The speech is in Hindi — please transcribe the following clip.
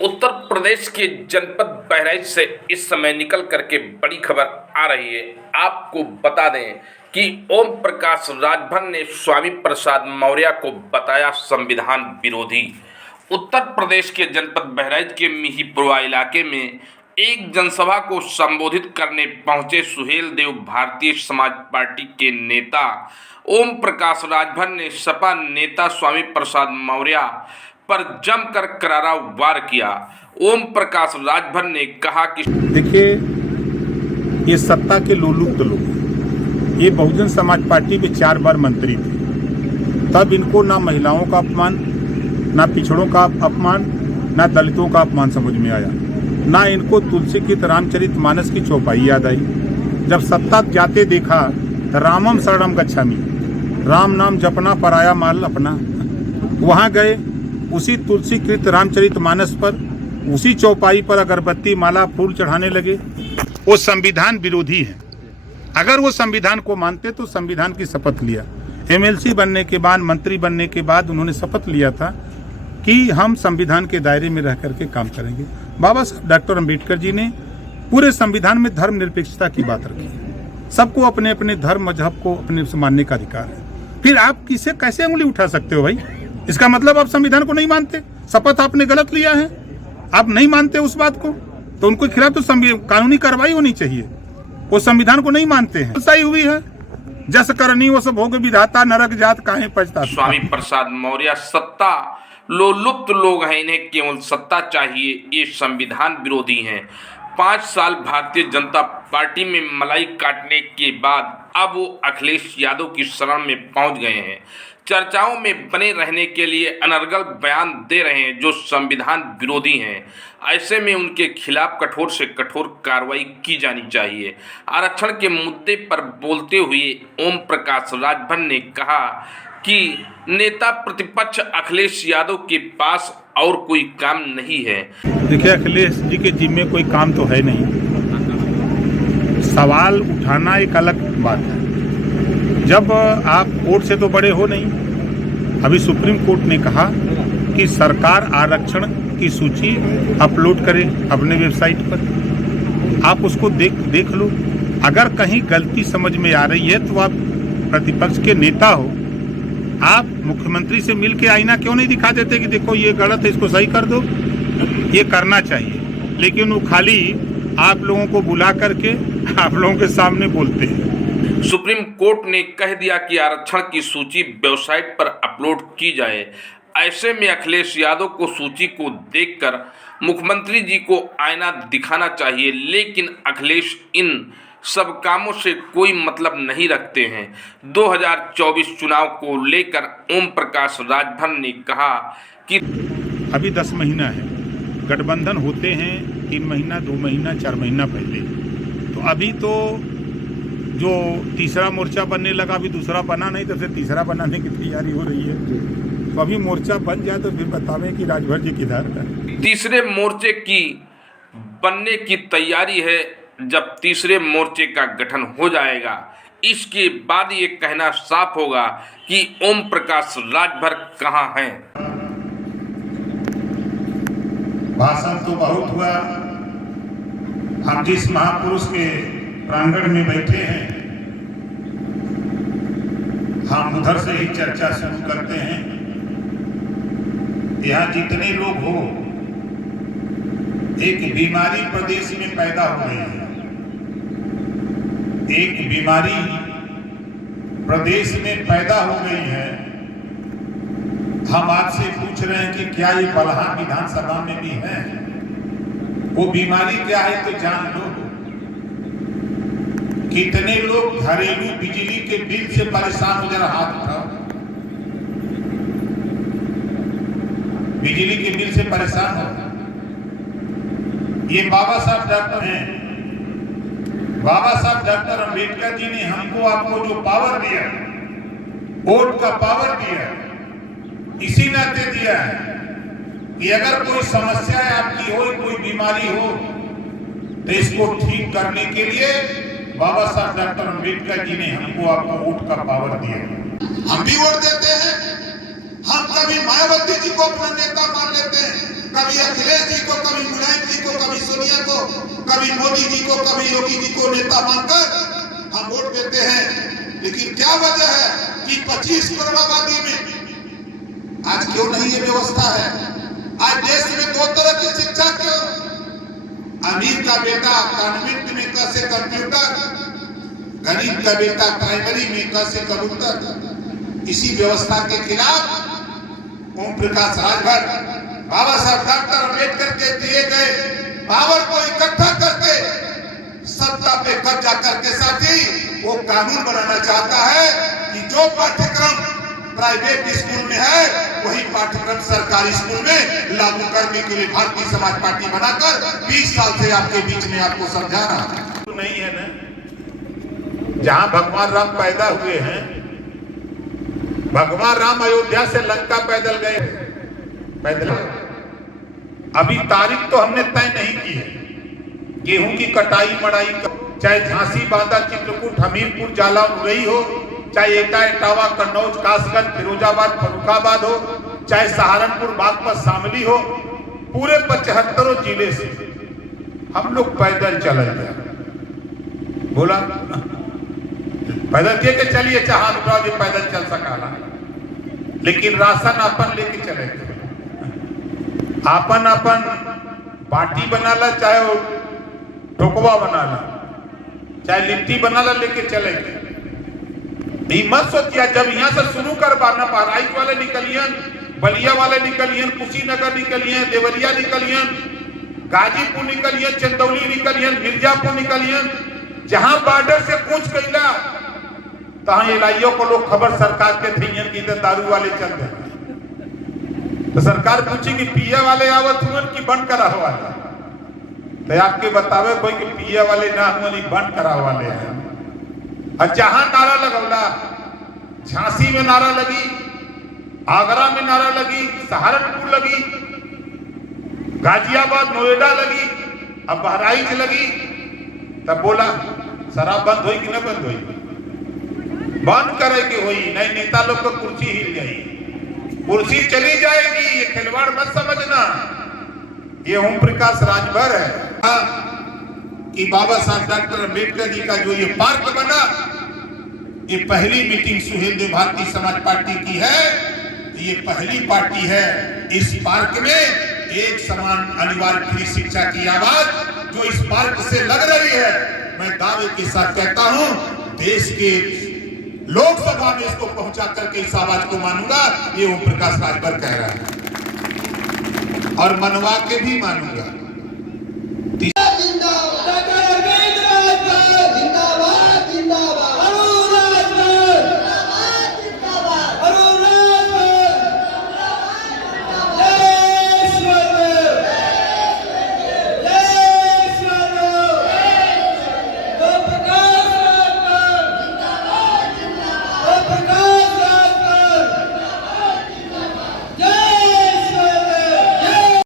उत्तर प्रदेश के जनपद बहराइच से इस समय निकल करके बड़ी खबर आ रही है। आपको बता दें कि ओम प्रकाश राजभर ने स्वामी प्रसाद मौर्य को बताया संविधान विरोधी। उत्तर प्रदेश के जनपद बहराइच के मिहीपुरवा इलाके में एक जनसभा को संबोधित करने पहुंचे सुहेल देव भारतीय समाज पार्टी के नेता ओम प्रकाश राजभर ने सपा नेता स्वामी प्रसाद मौर्य पर जमकर करारा वार किया। ओम प्रकाश राजभर ने कहा कि देखिए, ये सत्ता के लोलुप्त लोग, ये बहुजन समाज पार्टी में 4 बार मंत्री थे, तब इनको ना महिलाओं का अपमान, ना पिछड़ों का अपमान, ना दलितों का अपमान समझ में आया, ना इनको तुलसी की रामचरित मानस की चौपाई याद आई। जब सत्ता जाते देखा रामम शरणम गच्छामि, राम नाम जपना पराया माल अपना, वहाँ गए उसी तुलसीकृत रामचरित मानस पर, उसी चौपाई पर अगरबत्ती माला फूल चढ़ाने लगे। वो संविधान विरोधी है। अगर वो संविधान को मानते तो संविधान की शपथ लिया। एमएलसी बनने के बाद, मंत्री बनने के बाद उन्होंने शपथ लिया था कि हम संविधान के दायरे में रह करके काम करेंगे। बाबा साहब डॉक्टर अम्बेडकर जी ने पूरे संविधान में धर्मनिरपेक्षता की बात रखी है। सबको अपने अपने धर्म मजहब को अपने से मानने का अधिकार है। फिर आप किसे कैसे उंगली उठा सकते हो भाई? इसका मतलब आप संविधान को नहीं मानते, शपथ आपने गलत लिया है, आप नहीं मानते उस बात को, तो उनको खिलाफ तो कानूनी कार्रवाई होनी चाहिए। वो संविधान को नहीं मानते हैं, सही हुई है। जस करनी वो सब भोग विधाता, नरक जात काहे पछता। स्वामी प्रसाद मौर्य सत्ता लोलुप्त लोग हैं, इन्हें केवल सत्ता चाहिए, ये संविधान विरोधी हैं। 5 साल भारतीय जनता पार्टी में मलाई काटने के बाद अब वो अखिलेश यादव की शरण में पहुंच गए हैं। चर्चाओं में बने रहने के लिए अनर्गल बयान दे रहे हैं जो संविधान विरोधी हैं। ऐसे में उनके खिलाफ कठोर से कठोर कार्रवाई की जानी चाहिए। आरक्षण के मुद्दे पर बोलते हुए ओम प्रकाश राजभर ने कहा कि नेता प्रतिपक्ष अखिलेश यादव के पास और कोई काम नहीं है। देखिए, अखिलेश जी के जिम्मे कोई काम तो है नहीं। सवाल उठाना एक अलग बात है, जब आप कोर्ट से तो बड़े हो नहीं। अभी सुप्रीम कोर्ट ने कहा कि सरकार आरक्षण की सूची अपलोड करे अपने वेबसाइट पर, आप उसको देख लो। अगर कहीं गलती समझ में आ रही है तो आप प्रतिपक्ष के नेता हो, आप मुख्यमंत्री से मिल के आईना क्यों नहीं दिखा देते कि देखो ये गलत है, इसको सही कर दो। ये करना चाहिए, लेकिन वो खाली आप लोगों को बुला करके आप लोगों के सामने बोलते हैं। सुप्रीम कोर्ट ने कह दिया कि आरक्षण की सूची वेबसाइट पर अपलोड की जाए। ऐसे में अखिलेश यादव को सूची को देखकर मुख्यमंत्री जी को आईना दिखाना चाहिए, लेकिन अखिलेश इन सब कामों से कोई मतलब नहीं रखते हैं। 2024 चुनाव को लेकर ओम प्रकाश राजभर ने कहा कि अभी 10 महीना है, गठबंधन होते हैं 3 महीना 2 महीना 4 महीना पहले, तो अभी तो जो तीसरा मोर्चा बनने लगा, अभी दूसरा बना नहीं, तो फिर तीसरा बनाने की तैयारी हो रही है। तो अभी मोर्चा बन जाए तो फिर बतावें कि राजभर जी किधर है। तीसरे मोर्चे की बनने की तैयारी है। जब तीसरे मोर्चे का गठन हो जाएगा, इसके बाद ये कहना साफ होगा कि ओम प्रकाश राजभर कहाँ हैं। भाषण तो बहुत हुआ, हम जिस महापुरुष के प्रांगण में बैठे हैं, हम उधर से ही चर्चा शुरू करते हैं। यहाँ जितने लोग हो, एक बीमारी प्रदेश में पैदा हो गई है। एक बीमारी प्रदेश में पैदा हो गई है। हम आपसे पूछ रहे हैं कि क्या ये बलहा विधानसभा में भी है? वो बीमारी क्या है तो जान लो। कितने लोग घरेलू बिजली के बिल से परेशान हो, जरा हाथ उठाओ। बिजली के बिल से परेशान हो। ये बाबा साहब डॉक्टर हैं। बाबा साहब डॉक्टर अम्बेडकर जी ने हमको आपको जो पावर दिया, वोट का पावर दिया, इसी नाते दिया है कि अगर कोई समस्या आपकी हो, कोई बीमारी हो, तो इसको ठीक करने के लिए बाबा साहब डॉक्टर अम्बेडकर जी ने हमको आपको वोट का पावर दिया। हम भी वोट देते हैं, हम कभी मायावती जी को अपना नेता मान लेते हैं, कभी अखिलेश जी को, कभी मुलायम जी को, कभी सोनिया को, कभी मोदी जी को, कभी योगी जी को नेता मानकर हम वोट देते हैं। लेकिन क्या वजह है कि 25 करोड़ आबादी में आज क्यों नहीं ये व्यवस्था है? आज देश में दो तरह की शिक्षा क्यों? अमीर का बेटा कॉन्वेंट में क से कंप्यूटर, गरीब का बेटा प्राइमरी में क से कबूतर। इसी व्यवस्था के खिलाफ ओम प्रकाश राजभर बाबा साहब डॉक्टर अम्बेडकर के दिए गए पावर को इकट्ठा करके सत्ता पे कब्जा करके साथ ही वो कानून बनाना चाहता है कि जो पाठ्यक्रम प्राइवेट स्कूल में है वही पाठ्यक्रम सरकारी स्कूल में लागू करने के लिए भारतीय समाज पार्टी बनाकर 20 साल से आपके बीच में आपको समझाना तो नहीं है ना। जहां भगवान राम पैदा हुए हैं, भगवान राम अयोध्या से लंका पैदल गए, पैदल। अभी तारीख तो हमने तय नहीं की है। गेहूं की कटाई मड़ाई, चाहे झांसी, बांदा, चित्रकूट, हमीरपुर, जाला, मुरई हो, चाहे एटा, इटावा, कन्नौज, कासगंज, फिरोजाबाद, फर्रुखाबाद हो, चाहे सहारनपुर, बागपत, शामली हो, पूरे 75 जिले से हम लोग पैदल चले गए। बोला पैदल के चलिए, चाहे उठाओ जो पैदल चल सका, लेकिन राशन अपन लेके चले गए। अपन अपन पार्टी बना ला, चाहे ठोकवा बना ला, चाहे लिट्टी बना ला, लेके चले गए। मत सोचिए, जब यहाँ से शुरू करवाना, बहराइच वाले निकलियन, बलिया वाले निकलियन, कुशीनगर निकलियन, देवरिया निकलियन, गाजीपुर निकलियन, चंदौली निकलियन, मिर्जापुर निकलियन, जहां बॉर्डर से कूच कैला तहां एलआईओ को लोग खबर सरकार के धियन की दारू वाले चल गए। तो सरकार पूछी कि पिए वाले आवत हुए कि बंद करा हुआ है? तो आपके बतावे कोई कि पिए वाले ना हुए, बंद करा वाले हैं। और जहां नारा लगौला, झांसी में नारा लगी, आगरा में नारा लगी, सहारनपुर लगी, गाजियाबाद, नोएडा लगी, अब बहराइच लगी, तब बोला शराब बंद हुई कि न बंद हुई? बंद करे की हुई नहीं, नेता लोग को कुर्सी हिल गई, कुर्सी चली जाएगी। ये खिलवाड़ मत समझना, ये ओम प्रकाश राजभर है कि बाबा साहब डॉक्टर अम्बेडकर जी का जो ये पार्क बना, ये पहली मीटिंग सुहेलदेव भारतीय समाज पार्टी की है। ये पहली पार्टी है इस पार्क में एक समान अनिवार्य फ्री शिक्षा की आवाज जो इस पार्क से लग रही है। मैं दावे के साथ कहता हूं, देश के लोकसभा में इसको पहुंचा करके इस आवाज को मानूंगा, ये ओम प्रकाश राजभर कह रहा है, और मनवा के भी मानूंगा।